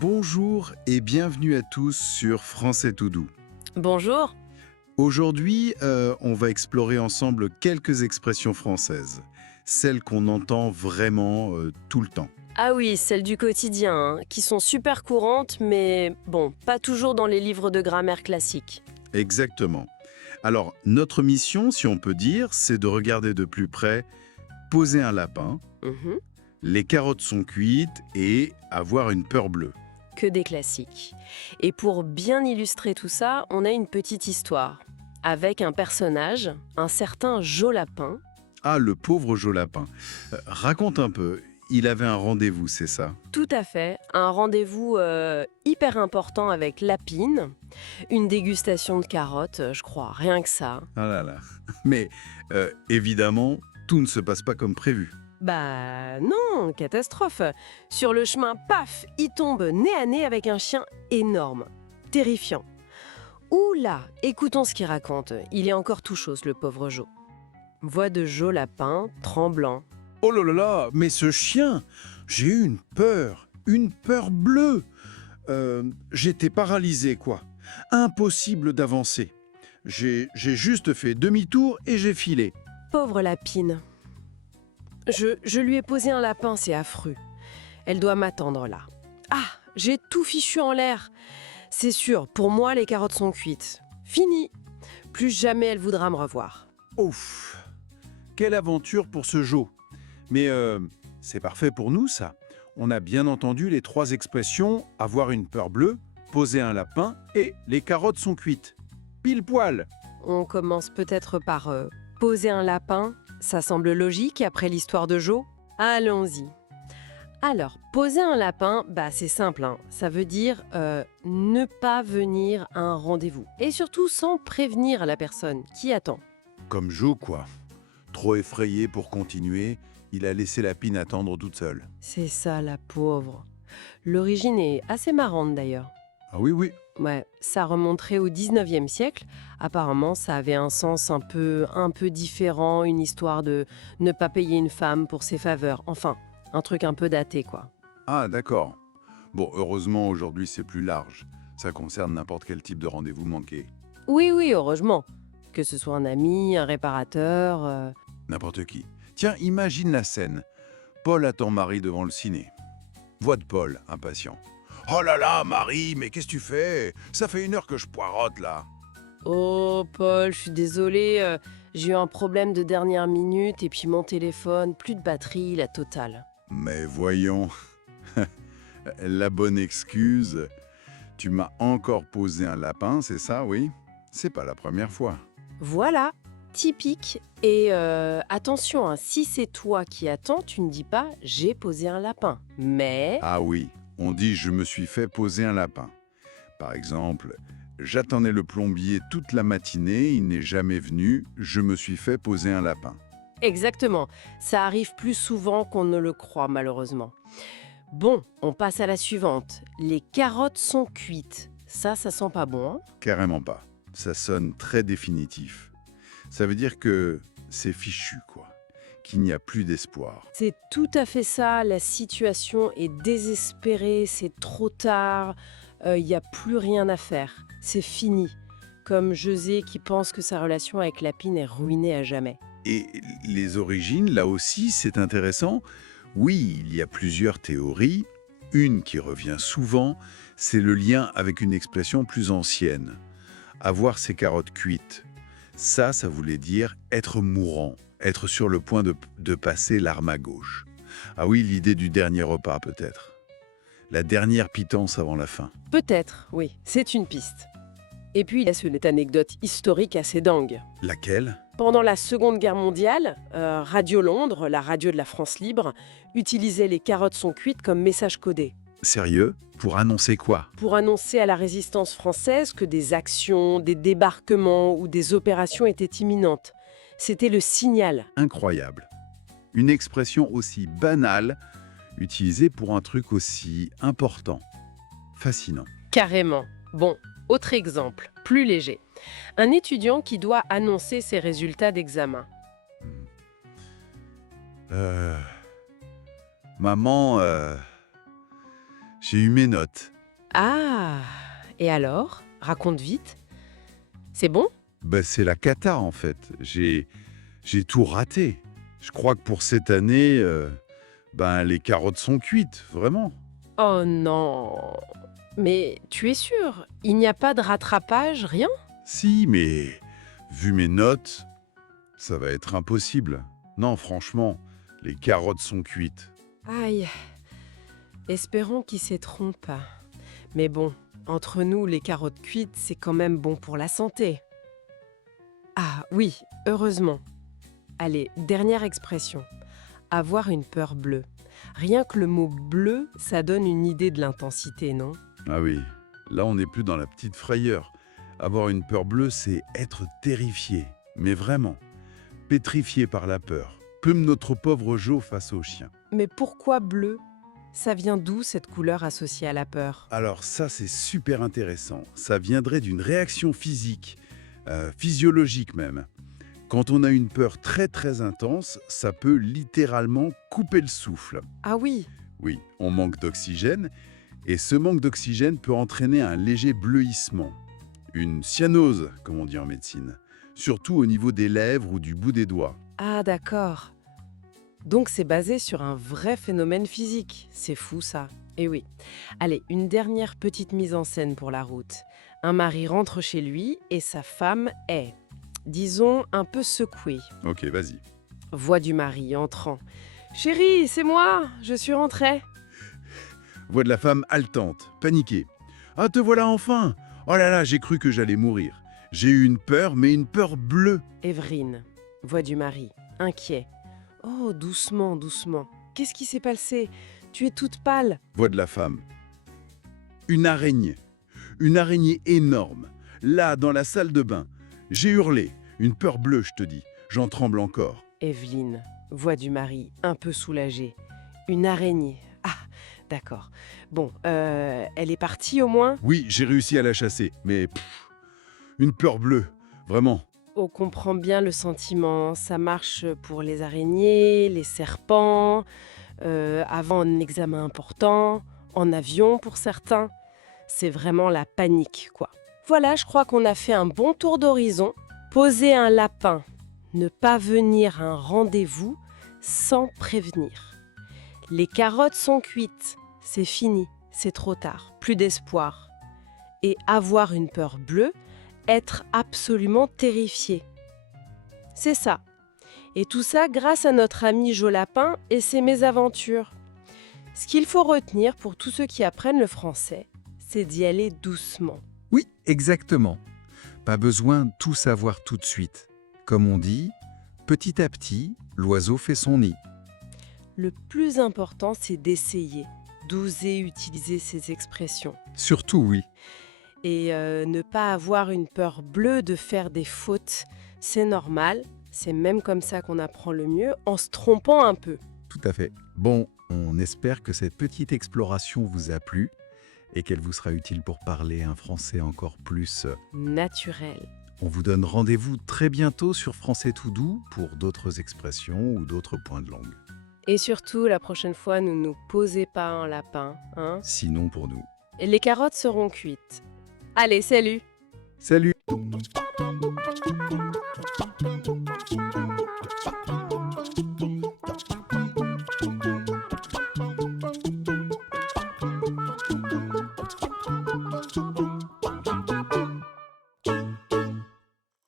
Bonjour et bienvenue à tous sur Français tout doux. Bonjour. Aujourd'hui, on va explorer ensemble quelques expressions françaises, celles qu'on entend vraiment tout le temps. Ah oui, celles du quotidien, qui sont super courantes, mais bon, pas toujours dans les livres de grammaire classiques. Exactement. Alors, notre mission, si on peut dire, c'est de regarder de plus près poser un lapin, Mhm. les carottes sont cuites et avoir une peur bleue. Que des classiques. Et pour bien illustrer tout ça, on a une petite histoire. Avec un personnage, un certain Jolapin. Ah, le pauvre Jolapin. Raconte un peu, il avait un rendez-vous, c'est ça? Tout à fait, un rendez-vous hyper important avec Lapine, une dégustation de carottes, je crois, rien que ça. Ah là là. Mais évidemment, tout ne se passe pas comme prévu. Bah non, catastrophe. Sur le chemin, paf, il tombe nez à nez avec un chien énorme, terrifiant. Oula, écoutons ce qu'il raconte. Il est encore tout chose, le pauvre Jo. Voix de Jo Lapin, tremblant. Oh là là là, mais ce chien, j'ai eu une peur bleue. J'étais paralysé, quoi. Impossible d'avancer. J'ai juste fait demi-tour et j'ai filé. Pauvre Lapine. Je lui ai posé un lapin, c'est affreux. Elle doit m'attendre là. Ah, j'ai tout fichu en l'air. C'est sûr, pour moi, les carottes sont cuites. Fini. Plus jamais elle voudra me revoir. Ouf, quelle aventure pour ce Jo. Mais c'est parfait pour nous, ça. On a bien entendu les 3 expressions « avoir une peur bleue »,« poser un lapin » et « les carottes sont cuites ». Pile poil. On commence peut-être par poser un lapin. Ça semble logique après l'histoire de Jo. Allons-y. Alors, poser un lapin, c'est simple. Ça veut dire ne pas venir à un rendez-vous. Et surtout sans prévenir la personne qui attend. Comme Jo, quoi. Trop effrayé pour continuer, il a laissé Lapine attendre toute seule. C'est ça, la pauvre. L'origine est assez marrante d'ailleurs. Ah oui, oui. Ouais, ça remonterait au 19e siècle. Apparemment, ça avait un sens un peu différent, une histoire de ne pas payer une femme pour ses faveurs. Enfin, un truc un peu daté, quoi. Ah, d'accord. Bon, heureusement, aujourd'hui, c'est plus large. Ça concerne n'importe quel type de rendez-vous manqué. Oui, heureusement. Que ce soit un ami, un réparateur... N'importe qui. Tiens, imagine la scène. Paul attend Marie devant le ciné. Voix de Paul, impatient. « Oh là là, Marie, mais qu'est-ce que tu fais? Ça fait 1 heure que je poirote, là. » Oh, Paul, je suis désolée. J'ai eu un problème de dernière minute et puis mon téléphone, plus de batterie, la totale. Mais voyons, la bonne excuse. Tu m'as encore posé un lapin, c'est ça, oui? C'est pas la première fois. Voilà, typique. Et attention, si c'est toi qui attends, tu ne dis pas « j'ai posé un lapin ». Mais... Ah oui, on dit « je me suis fait poser un lapin ». Par exemple, j'attendais le plombier toute la matinée, il n'est jamais venu, je me suis fait poser un lapin. Exactement, ça arrive plus souvent qu'on ne le croit malheureusement. Bon, on passe à la suivante. Les carottes sont cuites. Ça sent pas bon, hein? Carrément pas. Ça sonne très définitif. Ça veut dire que c'est fichu, quoi. Qu'il n'y a plus d'espoir. C'est tout à fait ça, la situation est désespérée, c'est trop tard, il n'y a plus rien à faire, c'est fini. Comme José qui pense que sa relation avec Lapine est ruinée à jamais. Et les origines, là aussi, c'est intéressant. Oui, il y a plusieurs théories. Une qui revient souvent, c'est le lien avec une expression plus ancienne. Avoir ses carottes cuites. Ça voulait dire être mourant, être sur le point de passer l'arme à gauche. Ah oui, l'idée du dernier repas peut-être. La dernière pitance avant la fin. Peut-être, oui, c'est une piste. Et puis, il y a cette anecdote historique assez dingue. Laquelle? Pendant la Seconde Guerre mondiale, Radio Londres, la radio de la France libre, utilisait les carottes sont cuites comme message codé. Sérieux? Pour annoncer quoi? Pour annoncer à la résistance française que des actions, des débarquements ou des opérations étaient imminentes. C'était le signal. Incroyable. Une expression aussi banale, utilisée pour un truc aussi important. Fascinant. Carrément. Bon, autre exemple, plus léger. Un étudiant qui doit annoncer ses résultats d'examen. Euh, Maman, j'ai eu mes notes. Ah, et alors? Raconte vite. C'est bon? Ben, c'est la cata, en fait. J'ai tout raté. Je crois que pour cette année, les carottes sont cuites, vraiment. Oh non. Mais tu es sûr? Il n'y a pas de rattrapage, rien? Si, mais vu mes notes, ça va être impossible. Non, franchement, les carottes sont cuites. Aïe. Espérons qu'il s'y trompe. Mais bon, entre nous, les carottes cuites, c'est quand même bon pour la santé. Ah oui, heureusement. Allez, dernière expression. Avoir une peur bleue. Rien que le mot bleu, ça donne une idée de l'intensité, non? Ah oui, là on n'est plus dans la petite frayeur. Avoir une peur bleue, c'est être terrifié, mais vraiment, pétrifié par la peur. Comme notre pauvre Jo face au chien. Mais pourquoi bleu? Ça vient d'où cette couleur associée à la peur? Alors ça, c'est super intéressant. Ça viendrait d'une réaction physique, physiologique même. Quand on a une peur très très intense, ça peut littéralement couper le souffle. Ah oui, Oui, on manque d'oxygène, et ce manque d'oxygène peut entraîner un léger bleuissement. Une cyanose, comme on dit en médecine. Surtout au niveau des lèvres ou du bout des doigts. ah d'accord. Donc c'est basé sur un vrai phénomène physique. C'est fou ça. Et oui. Allez, une dernière petite mise en scène pour la route. Un mari rentre chez lui et sa femme est, disons, un peu secouée. Ok, vas-y. Voix du mari entrant. Chérie, c'est moi, je suis rentrée. Voix de la femme haletante, paniquée. Ah, te voilà enfin! Oh là là, j'ai cru que j'allais mourir. J'ai eu une peur, mais une peur bleue. Évelyne, voix du mari, inquiet. Oh, doucement, doucement. Qu'est-ce qui s'est passé? Tu es toute pâle. Voix de la femme. Une araignée. Une araignée énorme. Là, dans la salle de bain. J'ai hurlé. Une peur bleue, je te dis. J'en tremble encore. Évelyne, voix du mari, un peu soulagée. Une araignée. Ah, d'accord. Bon, elle est partie au moins? Oui, j'ai réussi à la chasser, mais une peur bleue, vraiment. On comprend bien le sentiment. Ça marche pour les araignées, les serpents, avant un examen important, en avion pour certains. C'est vraiment la panique, quoi. Voilà, je crois qu'on a fait un bon tour d'horizon. Poser un lapin, ne pas venir à un rendez-vous sans prévenir. Les carottes sont cuites, c'est fini, c'est trop tard, plus d'espoir. Et avoir une peur bleue, être absolument terrifié. C'est ça. Et tout ça grâce à notre ami Jo Lapin et ses mésaventures. Ce qu'il faut retenir pour tous ceux qui apprennent le français, c'est d'y aller doucement. Oui, exactement. Pas besoin de tout savoir tout de suite. Comme on dit, petit à petit, l'oiseau fait son nid. Le plus important, c'est d'essayer, d'oser utiliser ces expressions. Surtout, oui. Et ne pas avoir une peur bleue de faire des fautes, c'est normal. C'est même comme ça qu'on apprend le mieux, en se trompant un peu. Tout à fait. Bon, on espère que cette petite exploration vous a plu et qu'elle vous sera utile pour parler un français encore plus. Naturel. On vous donne rendez-vous très bientôt sur Français tout doux pour d'autres expressions ou d'autres points de langue. Et surtout, la prochaine fois, ne nous posez pas un lapin, hein. Sinon pour nous. Et les carottes seront cuites. Allez, salut! Salut!